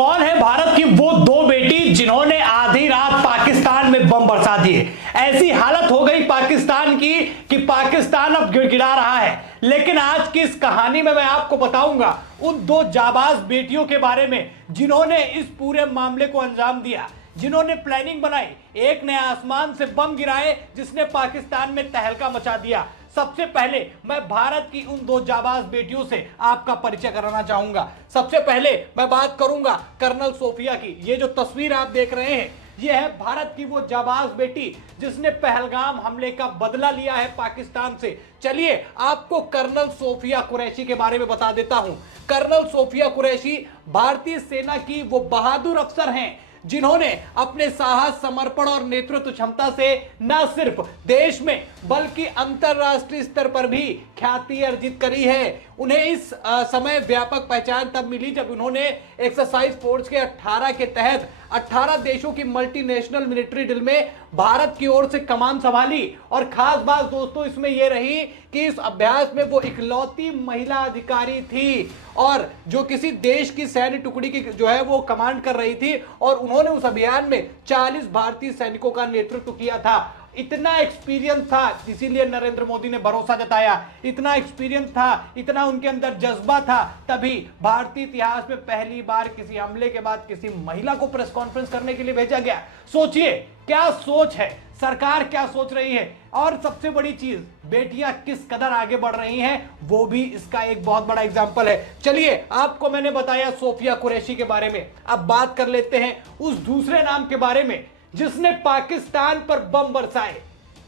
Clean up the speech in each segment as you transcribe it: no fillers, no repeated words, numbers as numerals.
कौन है भारत की वो दो बेटी जिन्होंने आधी रात पाकिस्तान में बम बरसा दिए। ऐसी हालत हो गई पाकिस्तान की कि पाकिस्तान अब गिड़गिड़ा रहा है। लेकिन आज की इस कहानी में मैं आपको बताऊंगा उन दो जाबाज बेटियों के बारे में जिन्होंने इस पूरे मामले को अंजाम दिया, जिन्होंने प्लानिंग बनाई। एक ने आसमान से बम गिराए जिसने पाकिस्तान में तहलका मचा दिया। सबसे पहले मैं भारत की उन दो जाबाज बेटियों से आपका परिचय कराना चाहूंगा। सबसे पहले मैं बात करूंगा कर्नल सोफिया की। ये जो तस्वीर आप देख रहे हैं ये है भारत की वो जाबाज बेटी जिसने पहलगाम हमले का बदला लिया है पाकिस्तान से। चलिए आपको कर्नल सोफिया कुरैशी के बारे में बता देता हूं। कर्नल सोफिया कुरैशी भारतीय सेना की वो बहादुर अफसर हैं जिन्होंने अपने साहस, समर्पण और नेतृत्व क्षमता से न सिर्फ देश में बल्कि अंतरराष्ट्रीय स्तर पर भी ख्याति अर्जित करी है। उन्हें इस समय व्यापक पहचान तब मिली जब उन्होंने एक्सरसाइज फोर्स के 18 के तहत 18 देशों की मल्टीनेशनल मिलिट्री ड्रिल में भारत की ओर से कमान संभाली। और खास बात दोस्तों इसमें यह रही कि इस अभ्यास में वो इकलौती महिला अधिकारी थी और जो किसी देश की सैन्य टुकड़ी की जो है वो कमांड कर रही थी। और उन्होंने उस अभियान में 40 भारतीय सैनिकों का नेतृत्व किया था। इतना एक्सपीरियंस था, इसीलिए नरेंद्र मोदी ने भरोसा जताया। इतना एक्सपीरियंस था, इतना उनके अंदर जज्बा था, तभी भारतीय इतिहास में पहली बार किसी हमले के बाद किसी महिला को प्रेस कॉन्फ्रेंस करने के लिए भेजा गया। सोचिए क्या सोच है, सरकार क्या सोच रही है। और सबसे बड़ी चीज, बेटियां किस कदर आगे बढ़ रही हैं वो भी इसका एक बहुत बड़ा एग्जांपल है। चलिए आपको मैंने बताया सोफिया कुरैशी के बारे में, अब बात कर लेते हैं उस दूसरे नाम के बारे में जिसने पाकिस्तान पर बम बरसाए,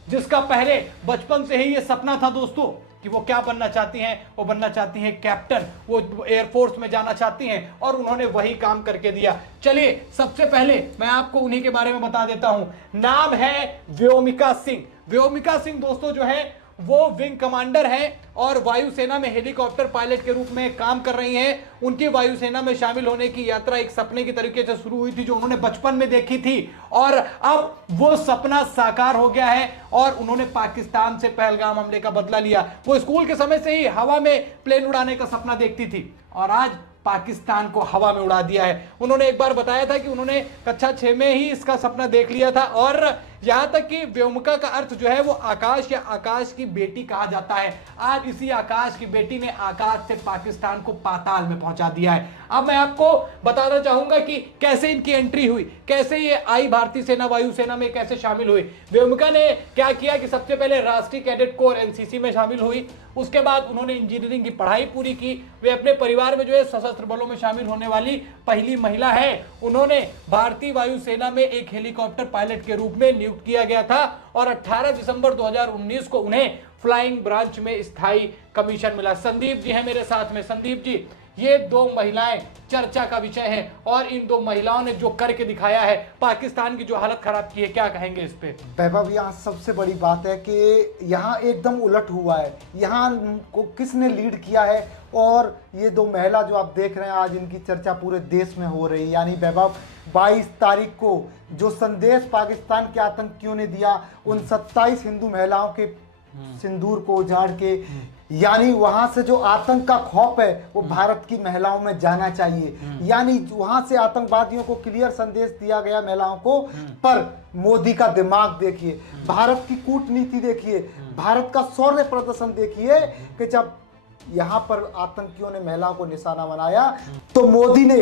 जिसका पहले बचपन से ही यह सपना था दोस्तों कि वो क्या बनना चाहती हैं। वो बनना चाहती हैं कैप्टन, वो एयरफोर्स में जाना चाहती हैं और उन्होंने वही काम करके दिया। चलिए सबसे पहले मैं आपको उन्हीं के बारे में बता देता हूं। नाम है व्योमिका सिंह। व्योमिका सिंह दोस्तों जो है वो विंग कमांडर हैं और वायुसेना में हेलीकॉप्टर पायलट के रूप में काम कर रही हैं। उनकी वायुसेना में शामिल होने की यात्रा एक सपने की तरीके से शुरू हुई थी जो उन्होंने बचपन में देखी थी और अब वो सपना साकार हो गया है और उन्होंने पाकिस्तान से पहलगाम हमले का बदला लिया। वो स्कूल के समय से ही हवा में प्लेन उड़ाने का सपना देखती थी और आज पाकिस्तान को हवा में उड़ा दिया है। उन्होंने एक बार बताया था कि उन्होंने कक्षा 6 में ही इसका सपना देख लिया था और यहां तक कि व्योमिका का अर्थ जो है वो आकाश या आकाश की बेटी कहा जाता है। आज इसी आकाश की बेटी ने आकाश से पाकिस्तान को पाताल में पहुंचा दिया है। अब मैं आपको बताना चाहूंगा कि कैसे इनकी एंट्री हुई, कैसे ये आई भारतीय सेना वायुसेना में कैसे शामिल हुई। व्योमिका ने क्या किया कि सबसे पहले राष्ट्रीय कैडेट कोर एनसीसी में शामिल हुई। उसके बाद उन्होंने इंजीनियरिंग की पढ़ाई पूरी की। वे अपने परिवार में जो है सशस्त्र बलों में शामिल होने वाली पहली महिला है। उन्होंने भारतीय वायुसेना में एक हेलीकॉप्टर पायलट के रूप में नियुक्त किया गया था और 18 दिसंबर 2019 को उन्हें फ्लाइंग ब्रांच में स्थायी कमीशन मिला। संदीप जी हैं मेरे साथ में। संदीप जी, ये दो महिलाएं चर्चा का विषय है और इन दो महिलाओं ने जो करके दिखाया है, पाकिस्तान की जो हालत खराब की है, क्या कहेंगे इस पे? वैभव, यहाँ सबसे बड़ी बात है कि यहाँ एकदम उलट हुआ है। यहाँ को किसने लीड किया है और ये दो महिला जो आप देख रहे हैं आज इनकी चर्चा पूरे देश में हो रही है। यानी वैभव 22 तारीख को जो संदेश पाकिस्तान के आतंकियों ने दिया उन 27 हिंदू महिलाओं के सिंदूर को उजाड़ के, यानी वहां से जो आतंक का खौफ है वो भारत की महिलाओं में जाना चाहिए। यानी वहां से आतंकवादियों को क्लियर संदेश दिया गया महिलाओं को। पर मोदी का दिमाग देखिए, भारत की कूटनीति देखिए, भारत का शौर्य प्रदर्शन देखिए कि जब यहाँ पर आतंकियों ने महिलाओं को निशाना बनाया तो मोदी ने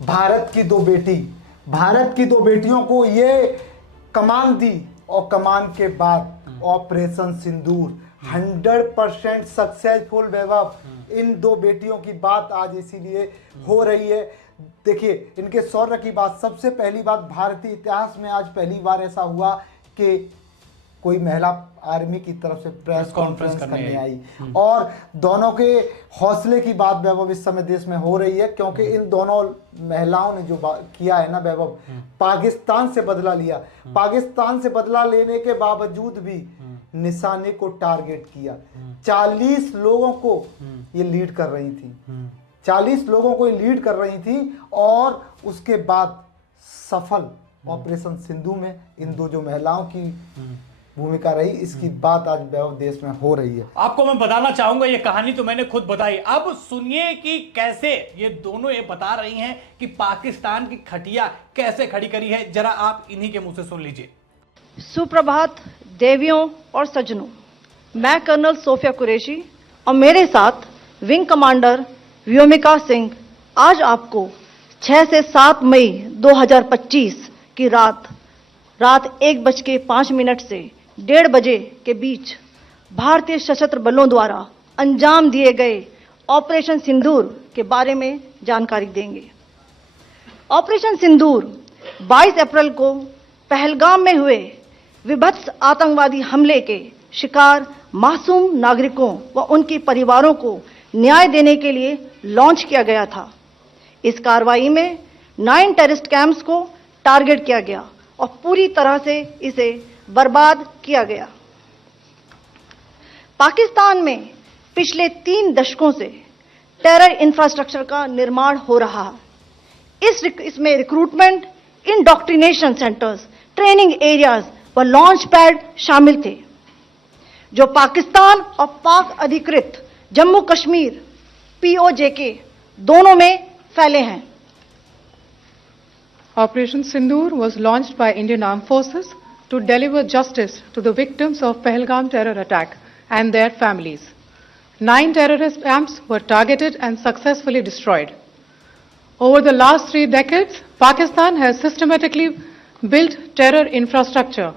भारत की दो बेटियों को ये कमान दी और कमान के बाद ऑपरेशन सिंदूर 100% सक्सेसफुल। वैभव, इन दो बेटियों की बात आज इसीलिए हो रही है। देखिए इनके शौर्य की बात, सबसे पहली बात भारतीय इतिहास में आज पहली बार ऐसा हुआ कि कोई महिला आर्मी की तरफ से प्रेस कॉन्फ्रेंस करने आई और दोनों के हौसले की बात वैभव इस समय देश में हो रही है क्योंकि इन दोनों महिलाओं ने जो किया है ना वैभव, पाकिस्तान से बदला लिया। पाकिस्तान से बदला लेने के बावजूद भी निशाने को टारगेट किया। 40 लोगों को ये लीड कर रही थी, 40 लोगों को ये लीड कर रही थी और उसके बाद सफल ऑपरेशन सिंधु में इन दो जो महिलाओं की भूमिका रही, इसकी बात आज वैभव देश में हो रही है। आपको मैं बताना चाहूंगा, ये कहानी तो मैंने खुद बताई, अब सुनिए कि कैसे ये दोनों ये बता रही हैं कि पाकिस्तान की खटिया कैसे खड़ी करी है। जरा आप इन्हीं के मुंह से सुन लीजिए। सुप्रभात देवियों और सज्जनों, मैं कर्नल सोफिया कुरैशी और मेरे साथ विंग कमांडर व्योमिका सिंह आज आपको 6 से 7 मई 2025 की रात 1:05 से 1:30 बजे के बीच भारतीय सशस्त्र बलों द्वारा अंजाम दिए गए ऑपरेशन सिंदूर के बारे में जानकारी देंगे। ऑपरेशन सिंदूर 22 अप्रैल को पहलगाम में हुए विभत्स आतंकवादी हमले के शिकार मासूम नागरिकों व उनके परिवारों को न्याय देने के लिए लॉन्च किया गया था। इस कार्रवाई में 9 टेररिस्ट कैंप्स को टारगेट किया गया और पूरी तरह से इसे बर्बाद किया गया। पाकिस्तान में पिछले 3 दशकों से टेरर इंफ्रास्ट्रक्चर का निर्माण हो रहा है। इसमें recruitment, indoctrination centres, training areas व लॉन्च पैड शामिल थे, जो पाकिस्तान और पाक अधिकृत जम्मू कश्मीर POJK दोनों में फैले हैं। Operation Sindoor was launched by Indian Armed Forces to deliver justice to the victims of Pahalgam terror attack and their families. 9 terrorist camps were targeted and successfully destroyed. Over the last 3 decades, Pakistan has systematically built terror infrastructure.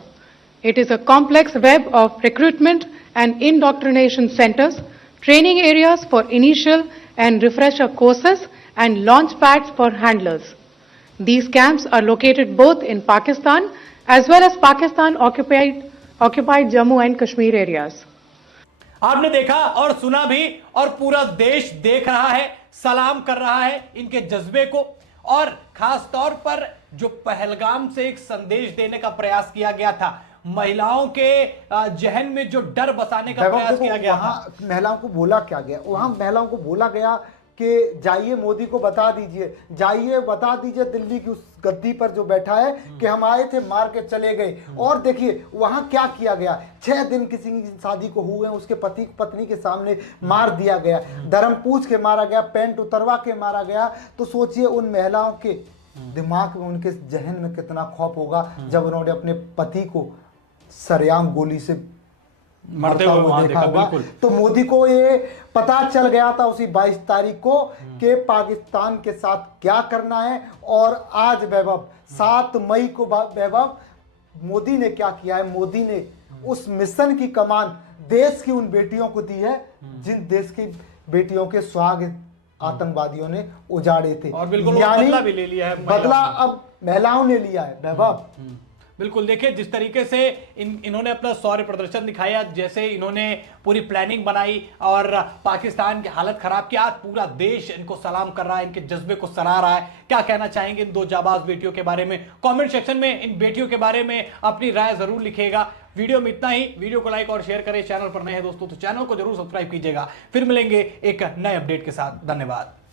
It is a complex web of recruitment and indoctrination centers, training areas for initial and refresher courses, and launch pads for handlers. These camps are located both in Pakistan as well as Pakistan occupied Jammu and Kashmir areas. आपने देखा और सुना भी, और पूरा देश देख रहा है, सलाम कर रहा है इनके जज्बे को। और खास तौर पर जो पहलगाम से एक संदेश देने का प्रयास किया गया था, महिलाओं के जहन में जो डर बसाने का प्रयास किया गया था। महिलाओं को बोला क्या गया वहां? महिलाओं को बोला गया कि जाइए मोदी को बता दीजिए, जाइए बता दीजिए दिल्ली की उस गद्दी पर जो बैठा है कि हम आए थे, मार के चले गए। और देखिए वहां क्या किया गया, 6 दिन किसी की शादी को हुए, उसके पति पत्नी के सामने मार दिया गया, धर्म पूछ के मारा गया, पैंट उतरवा के मारा गया। तो सोचिए उन महिलाओं के दिमाग में, उनके जहन में कितना खौफ होगा जब उन्होंने अपने पति को सरेआम गोली से मरते हुए वहां देखा होगा। तो मोदी को ये पता चल गया था उसी 22 तारीख को कि पाकिस्तान के साथ क्या करना है। और आज वैभव 7 मई को वैभव मोदी ने क्या किया है? मोदी ने उस मिशन की कमान देश की उन बेटियों को दी है जिन देश की बेटियों के सुहाग आतंकवादियों ने उजाड़े थे। और बिल्कुल बदला भी ले लिया है, बदला अब महिलाओं ने लिया है वैभव। बिल्कुल देखिए जिस तरीके से इन्होंने अपना शौर्य प्रदर्शन दिखाया, जैसे इन्होंने पूरी प्लानिंग बनाई और पाकिस्तान की हालत खराब की। आज पूरा देश इनको सलाम कर रहा है, इनके जज्बे को सराह रहा है। क्या कहना चाहेंगे इन 2 जाबाज बेटियों के बारे में? कमेंट सेक्शन में इन बेटियों के बारे में अपनी राय जरूर लिखिएगा। वीडियो में इतना ही। वीडियो को लाइक और शेयर करें। चैनल पर नए हैं दोस्तों तो चैनल को जरूर सब्सक्राइब कीजिएगा। फिर मिलेंगे एक नए अपडेट के साथ। धन्यवाद।